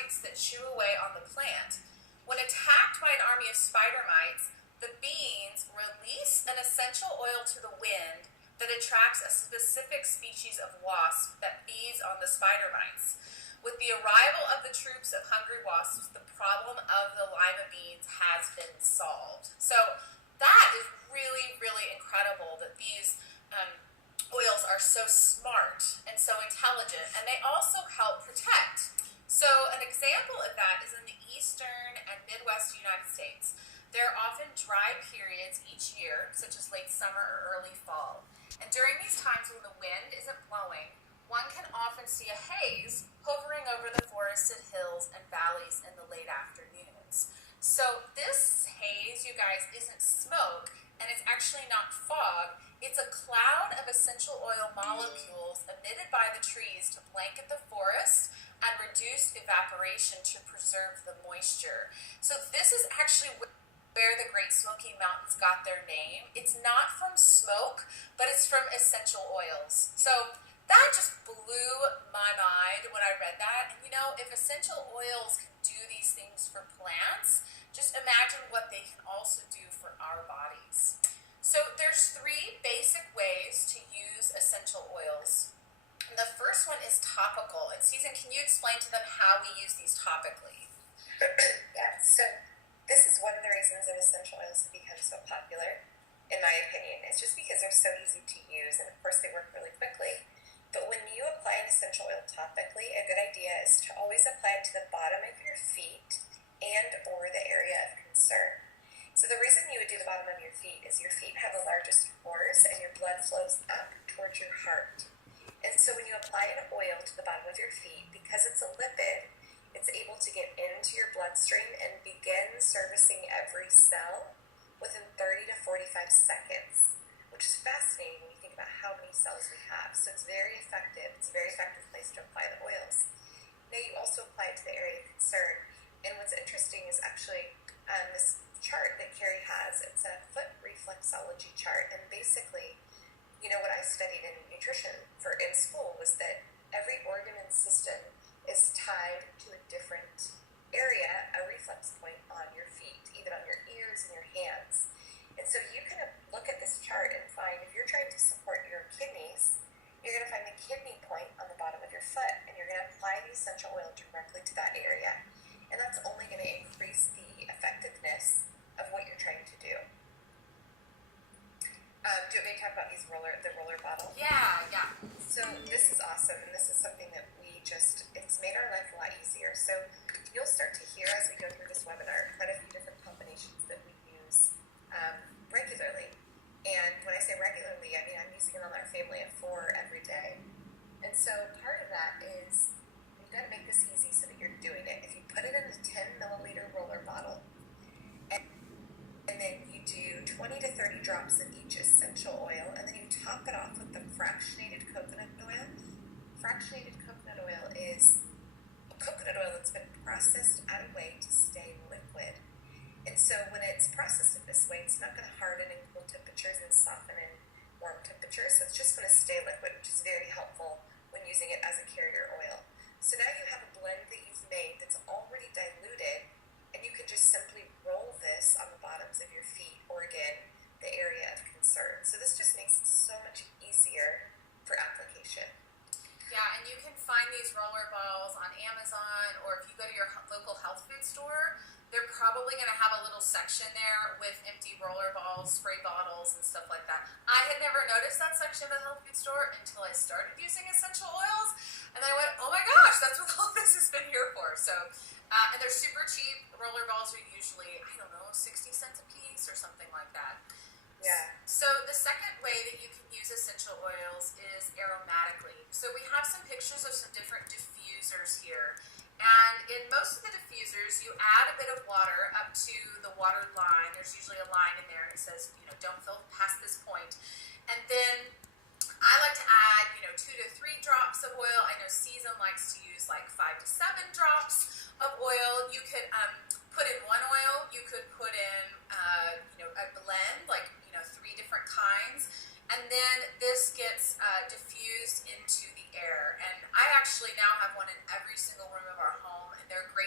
mites that chew away on the plant. When attacked by an army of spider mites, the beans release an essential oil to the wind that attracts a specific species of wasp that feeds on the spider mites. With the arrival of the troops of hungry wasps, the problem of the lima beans has been solved. So that is really, really incredible that these oils are so smart and so intelligent, and they also help protect. So an example of that is in the eastern and Midwest United States. There are often dry periods each year, such as late summer or early fall. And during these times when the wind isn't blowing, one can often see a haze hovering over the forested hills and valleys in the late afternoons. So this haze, you guys, isn't smoke, and it's actually not fog. It's a cloud of essential oil molecules emitted by the trees to blanket the forest and reduce evaporation to preserve the moisture. So this is actually where the Great Smoky Mountains got their name. It's not from smoke, but it's from essential oils. So that just blew my mind when I read that. And if essential oils can do these things for plants, just imagine what they can also do for our bodies. So there's 3 basic ways to use essential oils. And the first one is topical. And Susan, can you explain to them how we use these topically? Yeah, so this is one of the reasons that essential oils have become so popular, in my opinion. It's just because they're so easy to use, and of course they work really quickly. But when you apply an essential oil topically, a good idea is to always apply it to the bottom of your feet and or the area of concern. So the reason you would do the bottom of your feet is your feet have the largest pores and your blood flows up towards your heart. And so when you apply an oil to the bottom of your feet, because it's a lipid, it's able to get into your bloodstream and begin servicing every cell within 30 to 45 seconds, which is fascinating when you think about how many cells we have. So it's very effective. It's a very effective place to apply the oils. Now you also apply it to the area of concern. And what's interesting is actually this chart that Carrie has. It's a foot reflexology chart. And basically, what I studied in nutrition in school was that every organ and system is tied to a different area, a reflex point on your feet, even on your ears and your hands. And so you can look at this chart and find, if you're trying to support your kidneys, you're going to find the kidney point on the bottom of your foot, and you're going to apply the essential oil directly to that area. And that's only going to increase the effectiveness of what you're trying to do. Do you want me to talk about the roller bottle? Yeah. So this is awesome, and this is something that it's made our life a lot easier. So you'll start to hear as we go through this webinar quite a few different combinations that we use regularly. And when I say regularly, I mean I'm using it on our family of 4 every day. And so part of that is you've got to make this easy so that you're doing it. If you put it in a 10 milliliter roller bottle, and then you do 20 to 30 drops of each essential oil, and then you top it off with the fractionated coconut oil. Fractionated coconut oil is coconut oil that's been processed out of way to stay liquid. And so when it's processed in this way, it's not going to harden in cool temperatures and soften in warm temperatures. So it's just going to stay liquid, which is very helpful when using it as a carrier oil. So now you have a blend that you've made that's already diluted, and you can just simply roll this on the bottoms of your feet or, again, the area of concern. So this just makes it so much easier for application. Yeah, and you can find these roller balls on Amazon, or if you go to your local health food store, they're probably going to have a little section there with empty roller balls, spray bottles, and stuff like that. I had never noticed that section of the health food store until I started using essential oils, and I went, oh my gosh, that's what all this has been here for. So, and they're super cheap. Roller balls are usually, 60 cents a piece or something like that. Yeah. So the second way that you can use essential oils is aromatically. So we have some pictures of some different diffusers here. And in most of the diffusers, you add a bit of water up to the water line. There's usually a line in there and it says, don't fill past this point. And then I like to add, 2 to 3 drops of oil. I know Season likes to use like 5 to 7 drops of oil. You could put in one oil. You could put in, a blend, like, 3 different kinds. And then this gets diffused into the air. And I actually now have one in every single room of our home, and they're great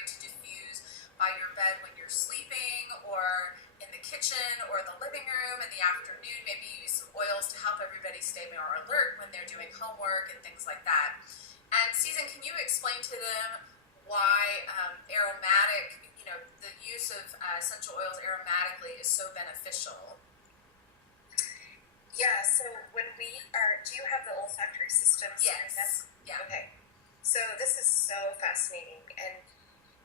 kitchen or the living room in the afternoon. Maybe use some oils to help everybody stay more alert when they're doing homework and things like that. And Susan, can you explain to them why aromatic, the use of essential oils aromatically is so beneficial? Yeah, so when do you have the olfactory system? Yes. Yeah. Okay. So this is so fascinating, and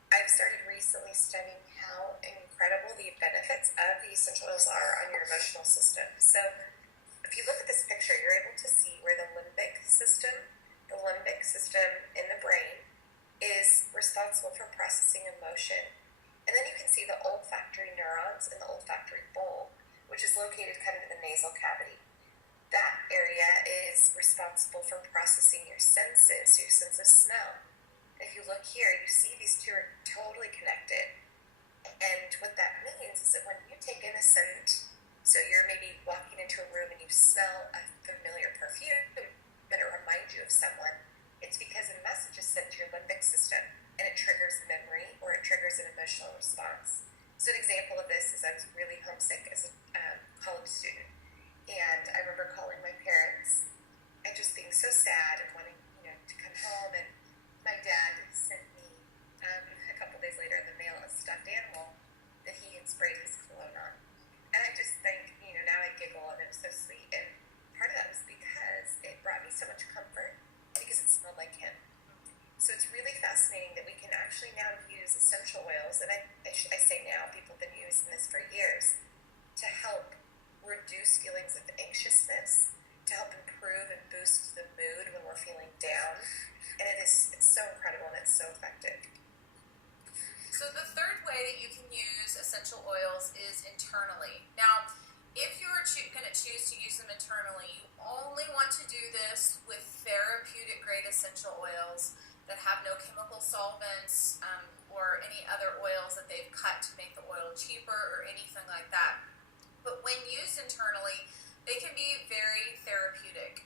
I've started recently studying how incredible the benefits of the essential oils are on your emotional system. So if you look at this picture, you're able to see where the limbic system in the brain is responsible for processing emotion. And then you can see the olfactory neurons in the olfactory bulb, which is located kind of in the nasal cavity. That area is responsible for processing your senses, your sense of smell. If you look here, you see these two are totally connected. And what that means is that when you take in a scent, so you're maybe walking into a room and you smell a familiar perfume, and it reminds you of someone, it's because a message is sent to your limbic system, and it triggers memory or it triggers an emotional response. So an example of this is I was really homesick as a college student, and I remember calling my parents and just being so sad and wanting, to come home. And my dad sent me a couple days later in the mail a stuffed animal that he had sprayed his cologne on. And I just think, now I giggle and it was so sweet. And part of that was because it brought me so much comfort because it smelled like him. So it's really fascinating that we can actually now use essential oils, and I say now, people have been using this for years, to help reduce feelings of anxiousness, to help improve and boost the mood when we're feeling down. And it's so incredible and it's so effective. So the third way that you can use essential oils is internally. Now, if you're going to choose to use them internally, you only want to do this with therapeutic grade essential oils that have no chemical solvents or any other oils that they've cut to make the oil cheaper or anything like that. But when used internally, they can be very therapeutic.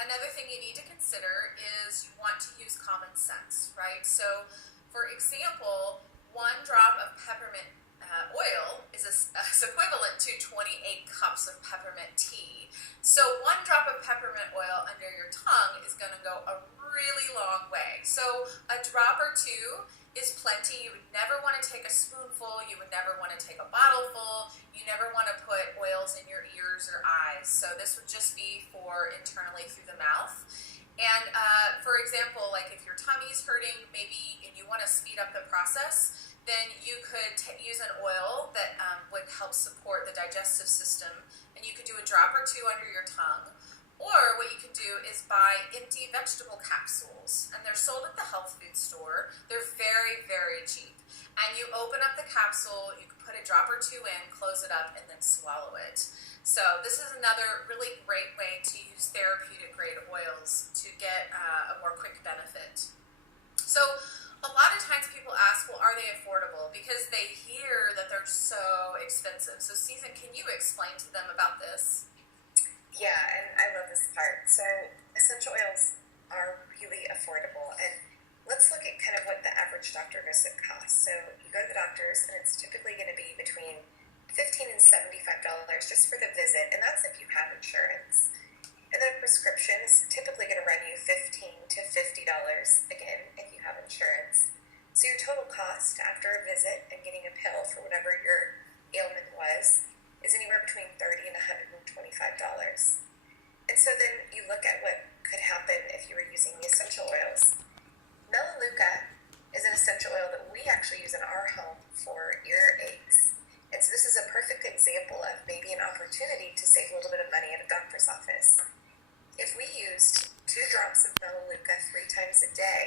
Another thing you need to consider is you want to use common sense, right? So, for example, 1 drop of peppermint oil is equivalent to 28 cups of peppermint tea. So 1 drop of peppermint oil under your tongue is going to go a really long way. So a drop or 2 is plenty. You would never want to take a spoonful. You would never want to take a bottle full. You never want to put oils in your ears or eyes. So this would just be for internally through the mouth. And for example, like if your tummy's hurting, maybe, and you want to speed up the process, then you could use an oil that would help support the digestive system, and you could do a drop or 2 under your tongue. Or what you can do is buy empty vegetable capsules, and they're sold at the health food store. They're very, very cheap. And you open up the capsule, you can put a drop or 2 in, close it up, and then swallow it. So this is another really great way to use therapeutic grade oils to get a more quick benefit. So a lot of times people ask, well, are they affordable? Because they hear that they're so expensive. So Susan, can you explain to them about this? Yeah, and I love this part. So essential oils are really affordable. And let's look at kind of what the average doctor visit costs. So you go to the doctor's, and it's typically going to be between $15 and $75 just for the visit, and that's if you have insurance. And then a prescription is typically going to run you $15 to $50, again, if you have insurance. So your total cost after a visit and getting a pill for whatever your ailment was is anywhere between $30 and $125. And so then you look at what could happen if you were using the essential oils. Melaleuca is an essential oil that we actually use in our home for ear aches. And so this is a perfect example of maybe an opportunity to save a little bit of money at a doctor's office. If we used 2 drops of Melaleuca 3 times a day,